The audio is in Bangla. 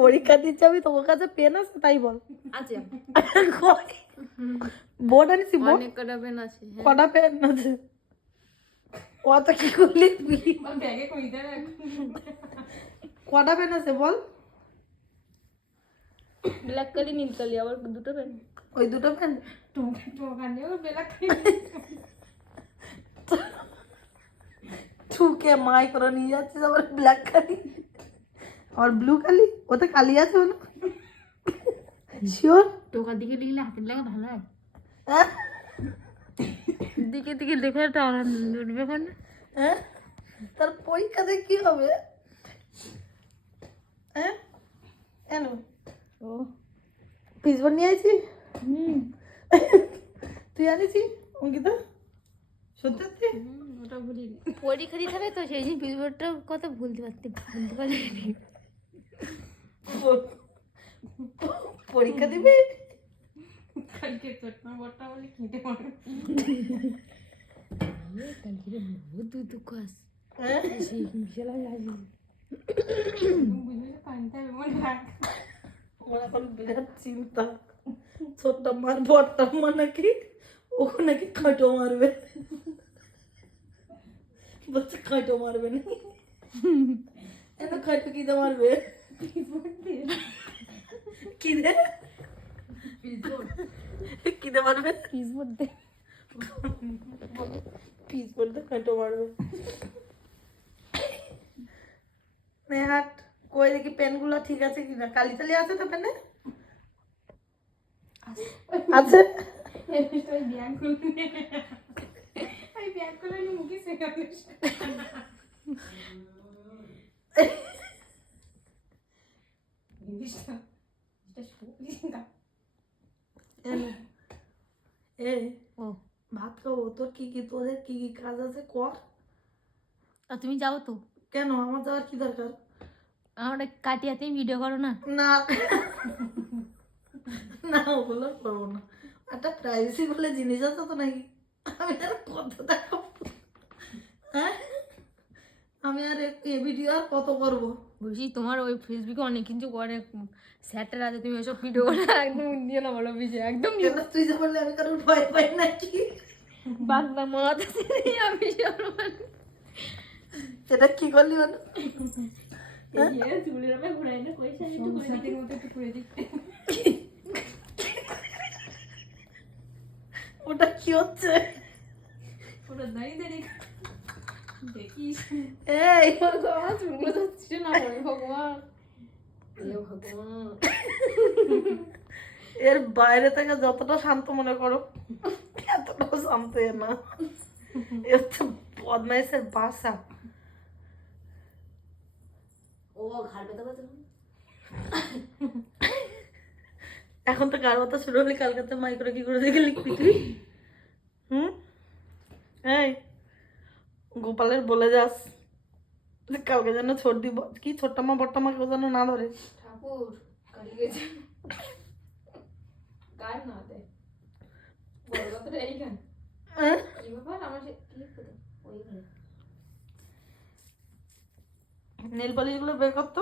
পরীক্ষা দিচ্ছে আমি তোমার কাছে পেন আছে তাই বল। আছে। বোর্ড আনিছি বোর্ড? কটা পেন আছে হ্যাঁ। কটা পেন আছে? অত কি করলি? কটা পেন আছে বল। ব্ল্যাক কালি নীল কালি আবার দুটো পেন ওই দুটো পেন ঠুকে মাই করে নিয়ে যাচ্ছিস আবার ব্ল্যাক কালি। আর ব্লু কালি ওতে কালি আছে বলো শিওর টোকার দিকে লিখলে হাতের লাগে ভালো হয় দিকে দিকে লেখা একটা আনন্দ উঠবে না হ্যাঁ তার পরীক্ষাতে কি হবে হ্যাঁ কেন ও পিসবন নিয়ে আইছি হুম তুই আনিছি অঙ্কিতা সত্যি ওটা ভুলি পরীক্ষা দিতে হবে তো সেই জন্য পিসবোর্ডটা কথা ভুলতে পারতে ভুলতে পারিনি পরীক্ষা দিবি? কালকে চটনা বলে কিনতে পারবে কালকে বহুত দুঃখ দুঃখ আস হ্যাঁ? মনে আমার এখন বিরাট চিন্তা। ছোট্ট মার বড়টা মা নাকি? ও নাকি খাটো মারবে? বলছে খাটো মারবে না এত খাটো কিতে মারবে? কি দে কিতে মারবে পিসবোর্ড দে। পিস বলতে খাটো মারবে। নেহাট কই দেখি পেনগুলো ঠিক আছে কিনা? কালি তালি আছে তো পেনে? আছে? ব্যাগ খুলে মুখে সেখানে। জিনিসটা এটা এই, এই ও ভাত খাব তোর কি কি তোদের কি কি কাজ আছে কর তা তুমি যাও তো। কেন? আমার যাওয়ার কি দরকার? আমরা কাটিয়াতে ভিডিও করো না। না। না ওগুলো করব না। একটা প্রাইভেসি বলে জিনিস আছে তো নাকি? আমি আর কত দেখাবো হ্যাঁ? আমি আর এ ভিডিও আর কত করব? বলছি তোমার ওই ফেসবুকে অনেক কিছু করে। স্যাটার আছে তুমি ওসব ভিডিও করে একদম দিয়ে না বলো বিজয় একদম কেন তুই যে বললে আমি কারোর ভয় পাই নাকি? বাংলা মাথা আমি সেটা কি করলি না দিতে ওটা কি হচ্ছে? পুরো দাঁড়িয়ে দাঁড়িয়ে দেখিস এই ভগবান চুলগুলো যাচ্ছে না হে ভগবান এর বাইরে থেকে যতটা শান্ত মনে করো এতটাও শান্ত না এ হচ্ছে বদমাইশের বাসা এখন তো কার কথা শুরু হলি কালকাতে মাই করে কি করে দেখে লিখবি তুই? হুম? এই। গোপালের বলে যাস কালকে যেন ছোট দিব। কি ছোট্ট মা বট্টা মা কেউ যেন না ধরে। ঠাকুর হ্যাঁ? নীল পালিশগুলো বের করতো